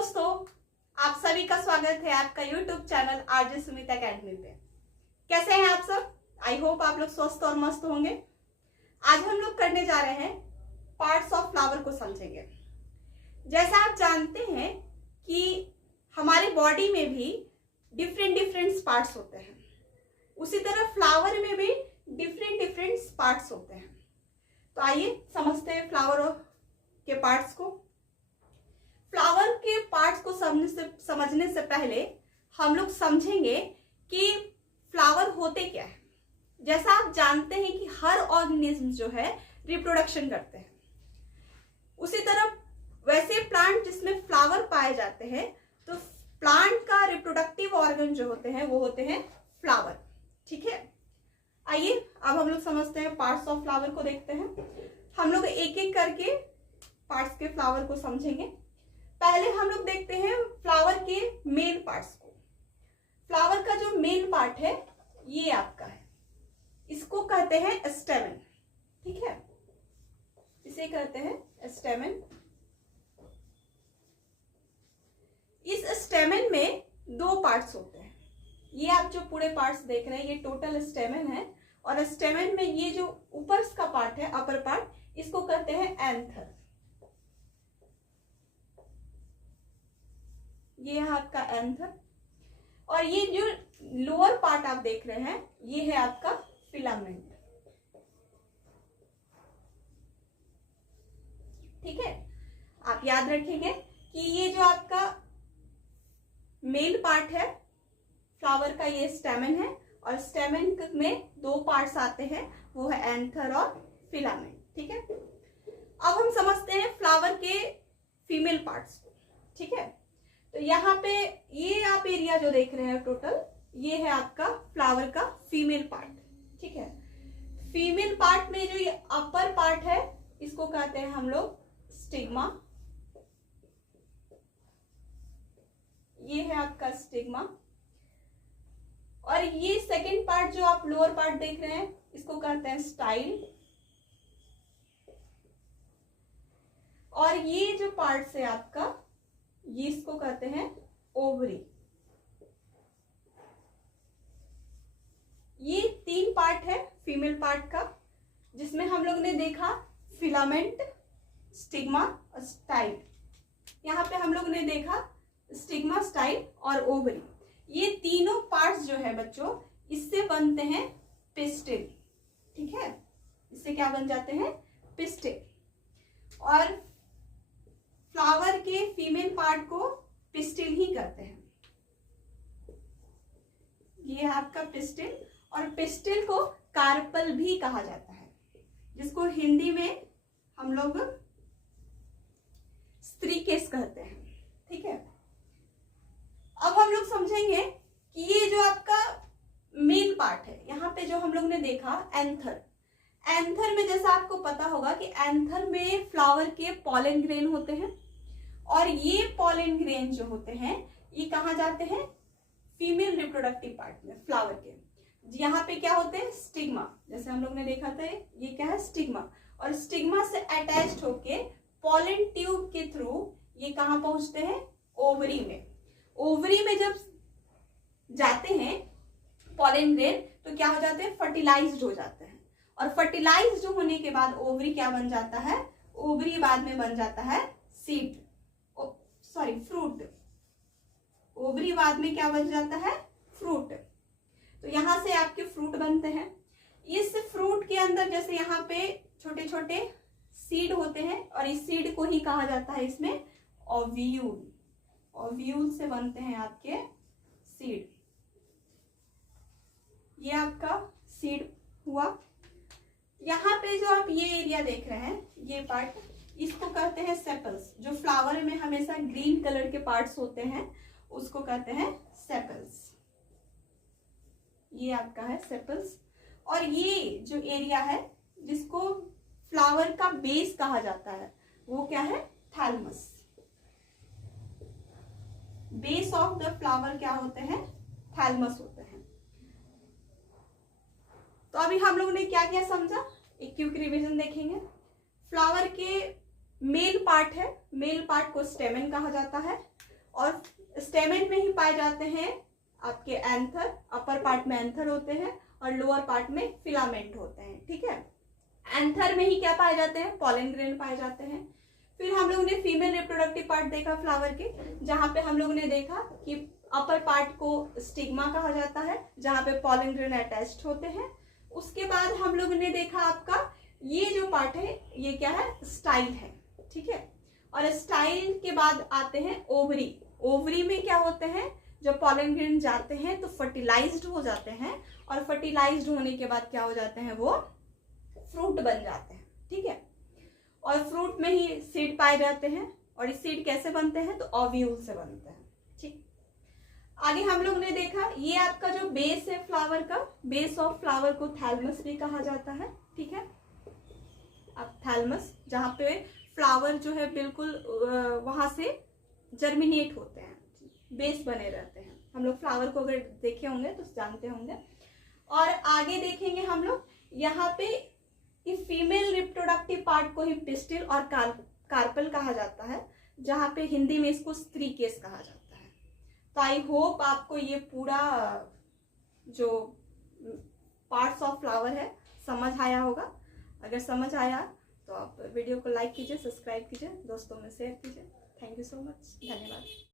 दोस्तों, आप सभी का स्वागत है आपका YouTube channel RJ Sumit academy पे। कैसे हैं आप सब? आई होप आप लोग स्वस्थ और मस्त होंगे। आज हम लोग करने जा रहे हैं पार्ट्स ऑफ फ्लावर को समझेंगे। जैसा आप जानते हैं कि हमारी बॉडी में भी डिफरेंट पार्ट्स होते हैं, उसी तरह फ्लावर में भी डिफरेंट पार्ट्स होते हैं। तो आइए समझते हैं फ्लावर के पार्ट्स को। फ्लावर के पार्ट्स को समझने से पहले हम लोग समझेंगे कि फ्लावर होते क्या है। जैसा आप जानते हैं कि हर ऑर्गेनिज्म जो है रिप्रोडक्शन करते हैं, उसी तरह वैसे प्लांट जिसमें फ्लावर पाए जाते हैं, तो प्लांट का रिप्रोडक्टिव ऑर्गन जो होते हैं वो होते हैं फ्लावर। ठीक है, आइए अब हम लोग समझते हैं पार्ट्स ऑफ फ्लावर को। देखते हैं हम लोग एक एक करके पार्ट्स के फ्लावर को समझेंगे। पहले हम लोग देखते हैं फ्लावर के मेन पार्ट्स को। फ्लावर का जो मेन पार्ट है ये आपका है, इसको कहते हैं स्टेमन। ठीक है, इसे कहते हैं स्टेमन। इस स्टेमन में दो पार्ट्स होते हैं। ये आप जो पूरे पार्ट्स देख रहे हैं ये टोटल स्टेमन है, और स्टेमन में ये जो ऊपर का पार्ट है, अपर पार्ट, इसको कहते हैं एंथर। ये है आपका एंथर, और ये जो लोअर पार्ट आप देख रहे हैं ये है आपका फिलामेंट। ठीक है, आप याद रखेंगे कि ये जो आपका मेल पार्ट है फ्लावर का, ये स्टेमन है, और स्टेमन में दो पार्ट्स आते हैं, वो है एंथर और फिलामेंट। ठीक है, अब हम समझते हैं फ्लावर के फीमेल पार्ट्स को। ठीक है, तो यहाँ पे ये आप एरिया जो देख रहे हैं टोटल, ये है आपका फ्लावर का फीमेल पार्ट। ठीक है, फीमेल पार्ट में जो ये अपर पार्ट है इसको कहते हैं हम लोग स्टिग्मा। ये है आपका स्टिग्मा, और ये सेकेंड पार्ट जो आप लोअर पार्ट देख रहे हैं इसको कहते हैं स्टाइल। और ये जो पार्ट है आपका, ये इसको कहते हैं ओवरी। ये तीन पार्ट है फीमेल पार्ट का, जिसमें हम लोग ने देखा फिलामेंट, स्टिग्मा और स्टाइल। यहाँ पे हम लोग ने देखा स्टिग्मा, स्टाइल और ओवरी। ये तीनों पार्ट्स जो है बच्चों, इससे बनते हैं पिस्टिल। ठीक है, इससे क्या बन जाते हैं? पिस्टिल। और फ्लावर के फीमेल पार्ट को पिस्टिल ही कहते हैं। ये है आपका पिस्टिल, और पिस्टिल को कार्पल भी कहा जाता है, जिसको हिंदी में हम लोग स्त्रीकेस कहते हैं। ठीक है, अब हम लोग समझेंगे कि ये जो आपका मेन पार्ट है, यहाँ पे जो हम लोग ने देखा एंथर। एंथर में जैसा आपको पता होगा कि एंथर में फ्लावर के पॉलन ग्रेन होते हैं, और ये पॉलन ग्रेन जो होते हैं ये कहाँ जाते हैं? फीमेल रिप्रोडक्टिव पार्ट में फ्लावर के। यहाँ पे क्या होते हैं? स्टिग्मा। जैसे हम लोग ने देखा था ये क्या है? स्टिग्मा। और स्टिग्मा से अटैच्ड होके पॉलन ट्यूब के थ्रू ये कहाँ पहुंचते हैं? ओवरी में। ओवरी में जब जाते हैं पॉलन ग्रेन तो क्या हो जाते हैं? फर्टिलाइज्ड हो जाते हैं, और फर्टिलाइज्ड होने के बाद ओवरी क्या बन जाता है? ओवरी बाद में बन जाता है सीड, सॉरी फ्रूट। ओवरी बाद में क्या बन जाता है? फ्रूट। तो यहां से आपके फ्रूट बनते हैं। इस फ्रूट के अंदर जैसे यहाँ पे छोटे छोटे सीड होते हैं, और इस सीड को ही कहा जाता है इसमें ओव्यूल। ओव्यूल से बनते हैं आपके सीड। ये आपका सीड हुआ। यहाँ पे जो आप ये एरिया देख रहे हैं, ये पार्ट, इसको कहते हैं सेपल्स। जो फ्लावर में हमेशा ग्रीन कलर के पार्ट्स होते हैं उसको कहते हैं सेपल्स। ये आपका है सेपल्स। और ये जो एरिया है जिसको फ्लावर का बेस कहा जाता है वो क्या है? Thalamus. Base of the flower क्या होते हैं? थैलमस होते हैं। तो अभी हम लोगों ने क्या क्या समझा, एक क्विक रिवीजन देखेंगे। फ्लावर के मेल पार्ट है, मेल पार्ट को स्टेमन कहा जाता है। और स्टेमन में ही पाए जाते हैं आपके एंथर, अपर पार्ट में एंथर होते हैं और लोअर पार्ट में फिलामेंट होते हैं। ठीक है, एंथर में ही क्या पाए जाते हैं, पॉलन ग्रेन पाए जाते हैं। फिर हम लोग ने फीमेल रिप्रोडक्टिव पार्ट देखा फ्लावर के, जहाँ पे हम लोग ने देखा कि अपर पार्ट को स्टिग्मा कहा जाता है, जहाँ पे पॉलन ग्रेन अटैच्ड होते हैं। उसके बाद हम लोग ने देखा आपका ये जो पार्ट है ये क्या है, स्टाइल है। ठीक है, और स्टाइल के बाद आते हैं ओवरी। ओवरी में क्या होते हैं, जब पॉलन ग्रेन जाते हैं तो फर्टिलाइज्ड हो जाते हैं, और फर्टिलाइज्ड होने के बाद क्या हो जाते हैं, वो फ्रूट बन जाते हैं। ठीक है, और फ्रूट में ही सीड पाए जाते हैं, और इस सीड कैसे बनते हैं, तो ओव्यूल से बनते हैं। ठीक, आगे हम लोग ने देखा ये आपका जो बेस है फ्लावर का, बेस ऑफ फ्लावर को थैलमस भी कहा जाता है। ठीक है, अब थैलमस जहाँ पे फ्लावर जो है बिल्कुल वहां से जर्मिनेट होते हैं, बेस बने रहते हैं। हम लोग फ्लावर को अगर देखे होंगे तो जानते होंगे। और आगे देखेंगे हम लोग यहाँ पे कि फीमेल रिप्रोडक्टिव पार्ट को ही पिस्टिल और कार्पल कहा जाता है, जहाँ पे हिंदी में इसको स्त्री केस कहा जाता है। तो आई होप आपको ये पूरा जो पार्ट्स ऑफ फ्लावर है समझ आया होगा। अगर समझ आया तो आप वीडियो को लाइक कीजिए, सब्सक्राइब कीजिए, दोस्तों में शेयर कीजिए। थैंक यू सो मच, धन्यवाद।